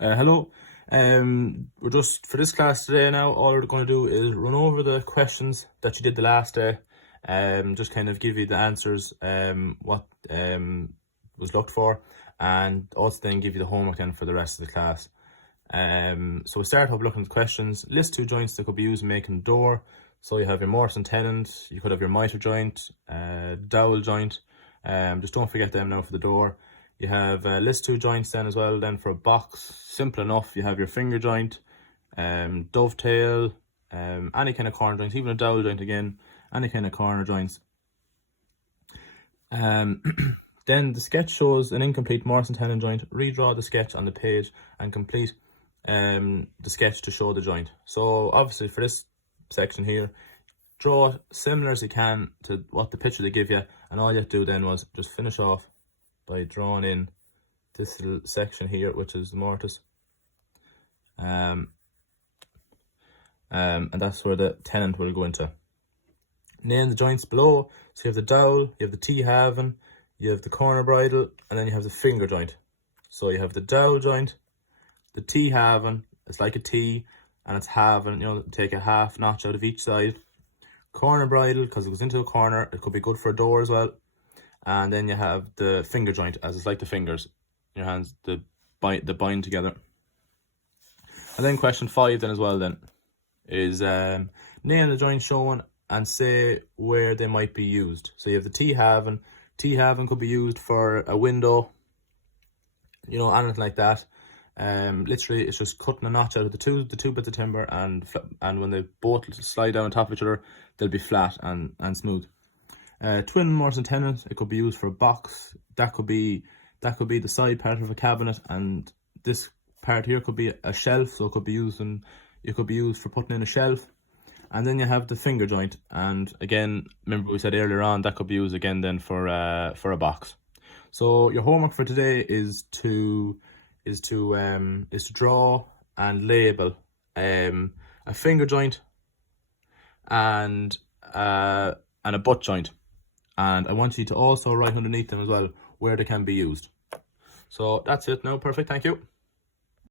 Hello. We're just for this class today now. All we're going to do is run over the questions that you did the last day. Just kind of give you the answers. What was looked for, and also then give you the homework then for the rest of the class. So we start off looking at the questions. List two joints that could be used in making a door. So you have your mortise and tenon. You could have your miter joint, dowel joint. Just don't forget them now for the door. You have list two joints then as well. Then for a box, simple enough. You have your finger joint, dovetail, any kind of corner joints, even a dowel joint again, any kind of corner joints. Then the sketch shows an incomplete mortise and tenon joint. Redraw the sketch on the page and complete the sketch to show the joint. So obviously for this section here, draw it similar as you can to what the picture they give you, and all you have to do then was just finish off by drawing in this little section here, which is the mortise, and that's where the tenon will go into. Name the joints below. So you have the dowel, you have the T-halving, you have the corner bridle, and then you have the finger joint. So you have the dowel joint, the T-halving, it's like a T, and it's halving, you know, take a half notch out of each side. Corner bridle, because it goes into a corner, it could be good for a door as well. And then you have the finger joint, as it's like the fingers in your hands, the bind together. And then question 5 then as well then is name the joint shown and say where they might be used. So you have the T-halving. T-halving could be used for a window, you know, anything like that. Literally it's just cutting a notch out of the two bits of timber, and when they both slide down on top of each other, they'll be flat and smooth. Twin mortise and tenon, it could be used for a box. That could be the side part of a cabinet, and this part here could be a shelf, so it could be used for putting in a shelf. And then you have the finger joint, and again, remember we said earlier on, that could be used again then for a box. So your homework for today is to draw and label a finger joint and a butt joint, and I want you to also write underneath them as well where they can be used. So that's it now. Perfect. Thank you.